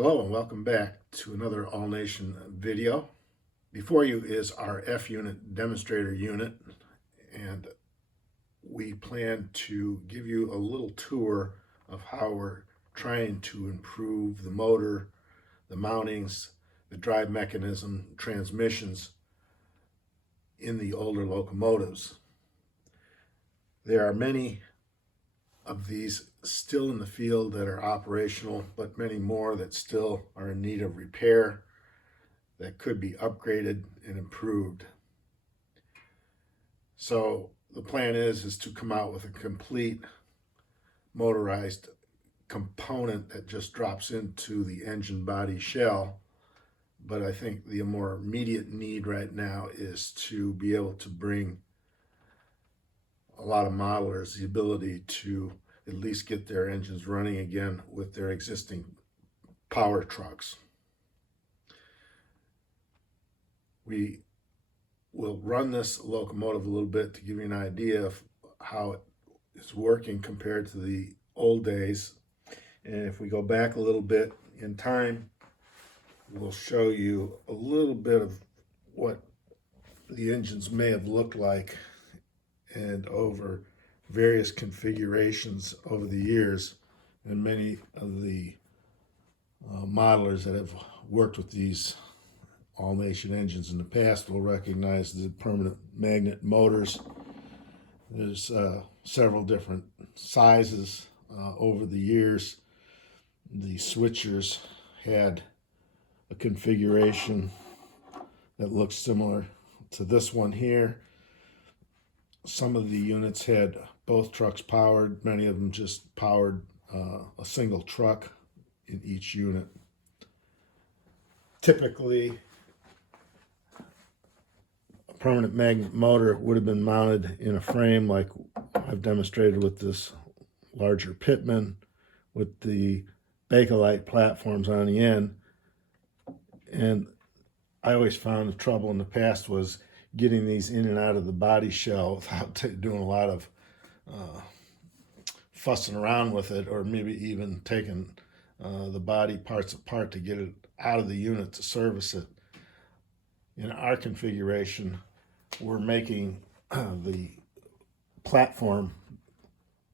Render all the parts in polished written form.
Hello and welcome back to another All Nation video. Before you is our F-unit demonstrator unit, and we plan to give you a little tour of how we're trying to improve the motor, the mountings, the drive mechanism, transmissions in the older locomotives. There are many of these still in the field that are operational, but many more that still are in need of repair, that could be upgraded and improved. So the plan is to come out with a complete motorized component that just drops into the engine body shell. But I think the more immediate need right now is to be able to bring a lot of modelers the ability to at least get their engines running again with their existing power trucks. We will run this locomotive a little bit to give you an idea of how it's working compared to the old days. And if we go back a little bit in time, we'll show you a little bit of what the engines may have looked like and over various configurations over the years. And many of the modelers that have worked with these All Nation engines in the past will recognize the permanent magnet motors. There's several different sizes over the years. The switchers had a configuration that looks similar to this one here. Some of the units had both trucks powered. Many of them just powered a single truck in each unit. Typically, a permanent magnet motor would have been mounted in a frame like I've demonstrated with this larger Pitman with the Bakelite platforms on the end. And I always found the trouble in the past was getting these in and out of the body shell without doing a lot of fussing around with it, or maybe even taking the body parts apart to get it out of the unit to service it. In our configuration, we're making the platform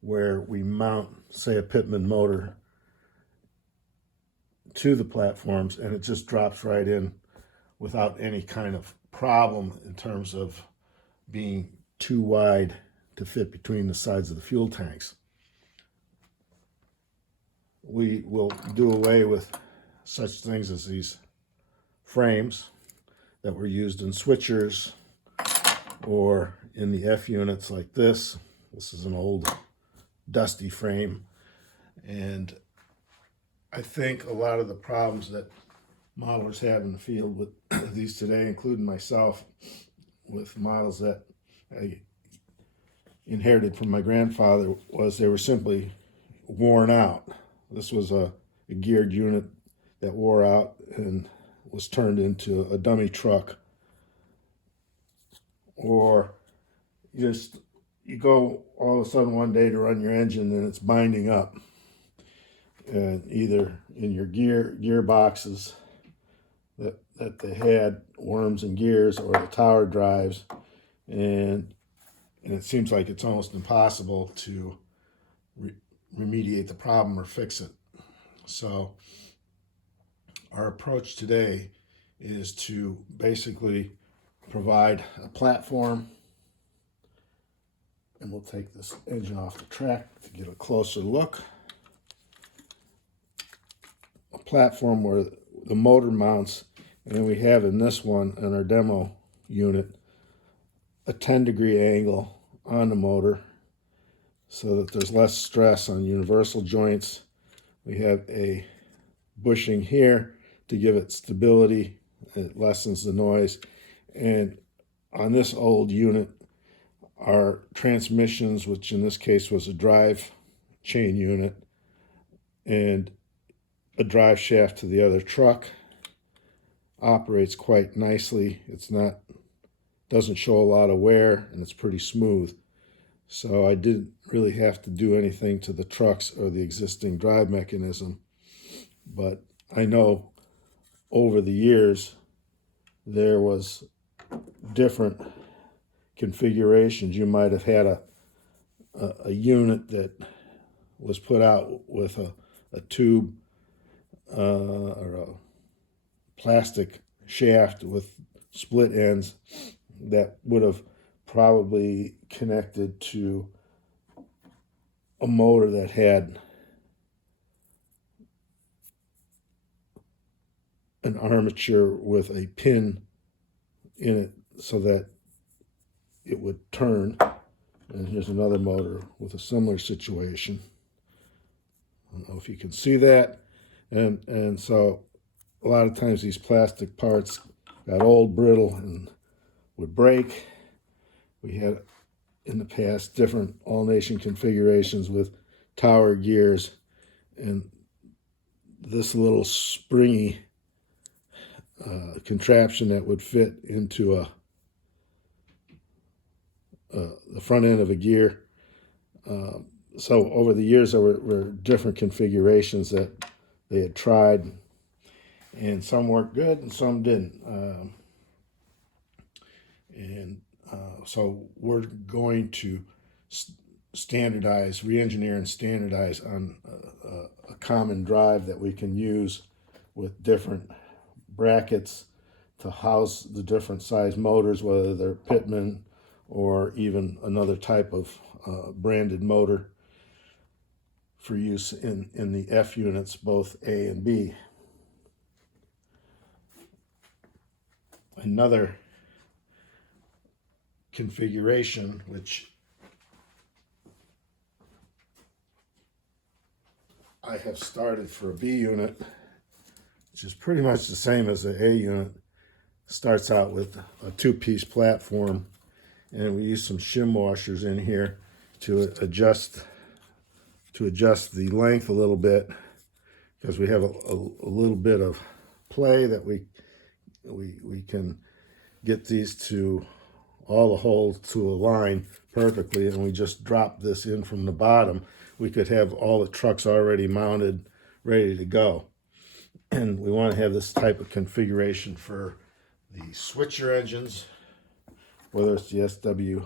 where we mount, say, a Pitman motor to the platforms, and it just drops right in without any kind of problem in terms of being too wide to fit between the sides of the fuel tanks. We will do away with such things as these frames that were used in switchers or in the F units like this. This is an old dusty frame, and I think a lot of the problems that modelers have in the field with these today, including myself, with models that I inherited from my grandfather, was they were simply worn out. This was a geared unit that wore out and was turned into a dummy truck. Or you go all of a sudden one day to run your engine and it's binding up, and either in your gearboxes that they had worms and gears, or the tower drives, and it seems like it's almost impossible to remediate the problem or fix it. So our approach today is to basically provide a platform, and we'll take this engine off the track to get a closer look. A platform where the motor mounts, and we have in this one, in our demo unit, a 10-degree angle on the motor so that there's less stress on universal joints. We have a bushing here to give it stability. It lessens the noise. And on this old unit, our transmissions, which in this case was a drive chain unit and a drive shaft to the other truck, operates quite nicely. Doesn't show a lot of wear, and it's pretty smooth. So I didn't really have to do anything to the trucks or the existing drive mechanism, but I know over the years there was different configurations. You might have had a unit that was put out with a tube or a plastic shaft with split ends that would have probably connected to a motor that had an armature with a pin in it so that it would turn. And here's another motor with a similar situation. I don't know if you can see that. And so a lot of times these plastic parts got old, brittle, and would break. We had in the past different all-nation configurations with tower gears, and this little springy contraption that would fit into the front end of a gear. So over the years there were different configurations that they had tried, and some worked good and some didn't. So we're going to standardize, re-engineer and standardize on a common drive that we can use with different brackets to house the different size motors, whether they're Pitman or even another type of branded motor for use in the F units, both A and B. Another configuration, which I have started for a B unit, which is pretty much the same as the A unit, starts out with a two-piece platform, and we use some shim washers in here to adjust the length a little bit, because we have a little bit of play that we can get these to all the holes to align perfectly, and we just drop this in from the bottom. We could have all the trucks already mounted, ready to go. And we want to have this type of configuration for the switcher engines, whether it's the SW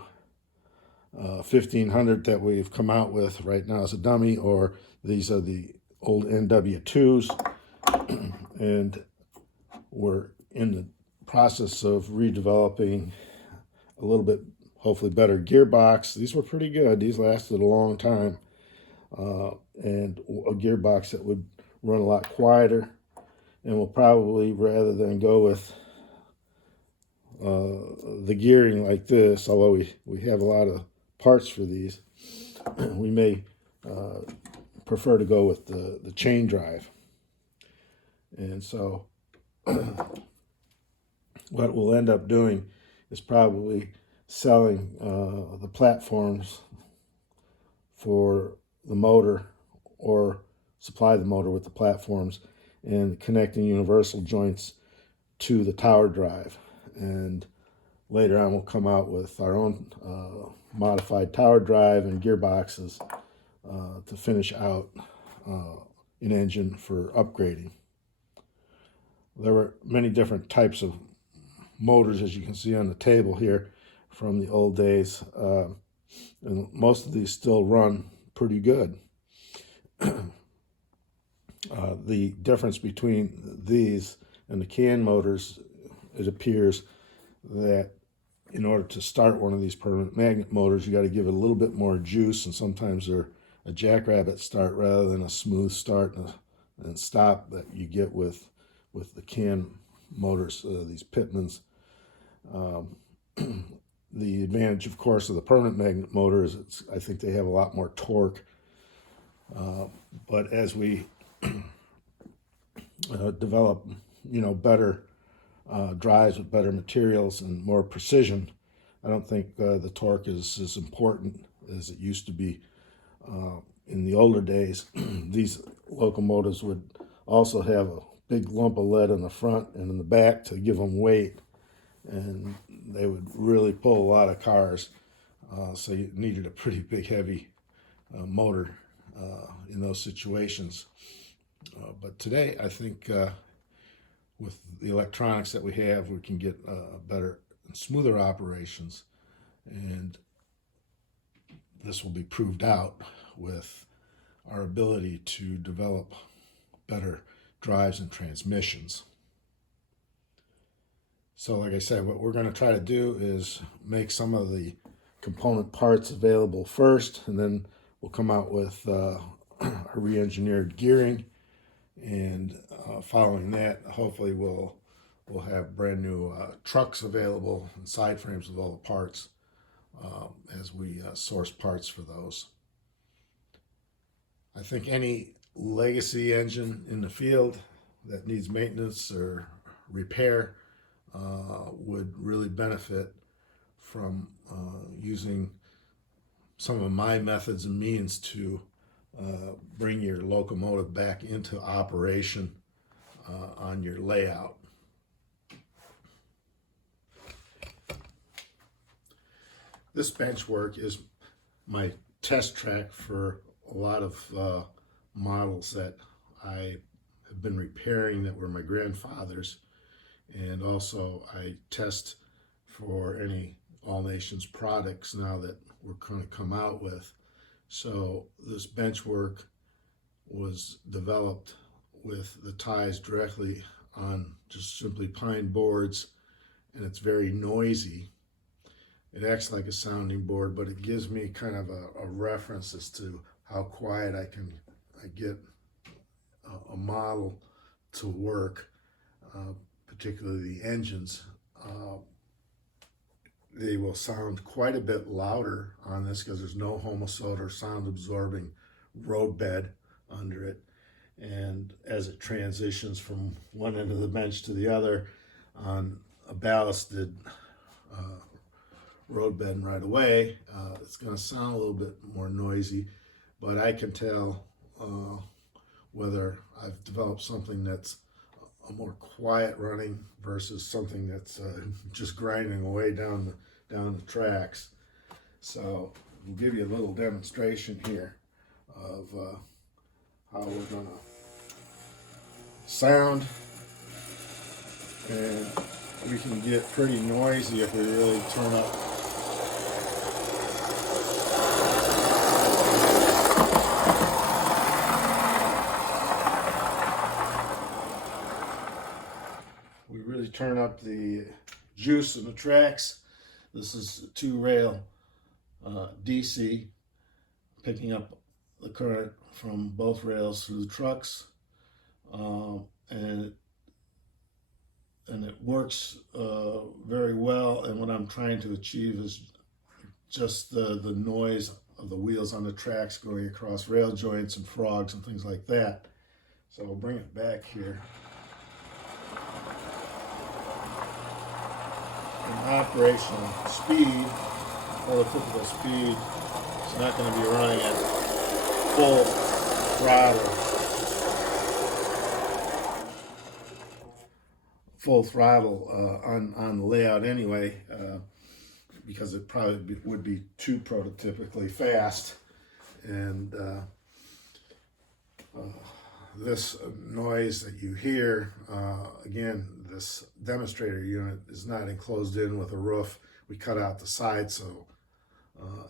1500 that we've come out with right now as a dummy, or these are the old NW2s. And we're in the process of redeveloping a little bit, hopefully better gearbox. These were pretty good. These lasted a long time. And a gearbox that would run a lot quieter. And we'll probably, rather than go with the gearing like this, although we have a lot of parts for these, we may prefer to go with the chain drive. And so what we'll end up doing is probably selling the platforms for the motor, or supply the motor with the platforms and connecting universal joints to the tower drive. And later on we'll come out with our own modified tower drive and gearboxes to finish out an engine for upgrading. There were many different types of motors, as you can see on the table here, from the old days, and most of these still run pretty good. The difference between these and the can motors, it appears that in order to start one of these permanent magnet motors, you got to give it a little bit more juice, and sometimes they're a jackrabbit start rather than a smooth start and stop that you get with the can motors, these Pitmans. The advantage, of course, of the permanent magnet motor is I think they have a lot more torque. But as we develop, better drives with better materials and more precision, I don't think the torque is as important as it used to be in the older days. These locomotives would also have a big lump of lead in the front and in the back to give them weight, and they would really pull a lot of cars. So you needed a pretty big, heavy motor in those situations. But today, I think with the electronics that we have, we can get better and smoother operations. And this will be proved out with our ability to develop better drives and transmissions. So like I said, what we're going to try to do is make some of the component parts available first, and then we'll come out with a re-engineered gearing, and following that, hopefully we'll have brand new trucks available and side frames with all the parts as we source parts for those. I think any legacy engine in the field that needs maintenance or repair would really benefit from using some of my methods and means to bring your locomotive back into operation on your layout. This bench work is my test track for a lot of models that I have been repairing that were my grandfather's, and also I test for any All Nations products now that we're going to come out with. So this bench work was developed with the ties directly on just simply pine boards, and it's very noisy. It acts like a sounding board, but it gives me kind of a reference as to how quiet I get a model to work, particularly the engines. They will sound quite a bit louder on this because there's no homosode or sound absorbing roadbed under it. And as it transitions from one end of the bench to the other on a ballasted roadbed right away, it's going to sound a little bit more noisy, but I can tell whether I've developed something that's a more quiet running versus something that's just grinding away down the tracks. So we'll give you a little demonstration here of how we're going to sound, and we can get pretty noisy if we really turn up. We really turn up the juice in the tracks. This is a 2-rail DC, picking up the current from both rails through the trucks, and it works very well. And what I'm trying to achieve is just the noise of the wheels on the tracks going across rail joints and frogs and things like that. So we'll bring it back here. In operational speed, or typical speed, it's not going to be running at full throttle on the layout anyway, because it probably would be too prototypically fast. And this noise that you hear, again, this demonstrator unit is not enclosed in with a roof. We cut out the side, so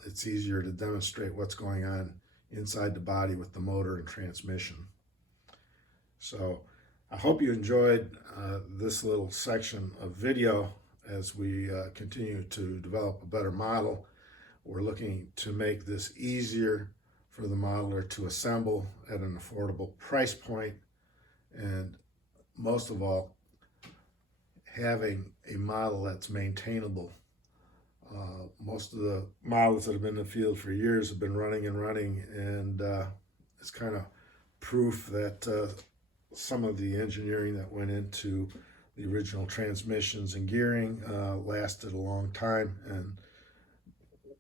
it's easier to demonstrate what's going on inside the body with the motor and transmission. So I hope you enjoyed this little section of video as we continue to develop a better model. We're looking to make this easier for the modeler to assemble at an affordable price point, and most of all, having a model that's maintainable. Most of the models that have been in the field for years have been running, and it's kind of proof that some of the engineering that went into the original transmissions and gearing lasted a long time and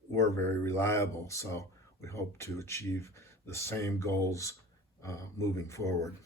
were very reliable. So we hope to achieve the same goals moving forward.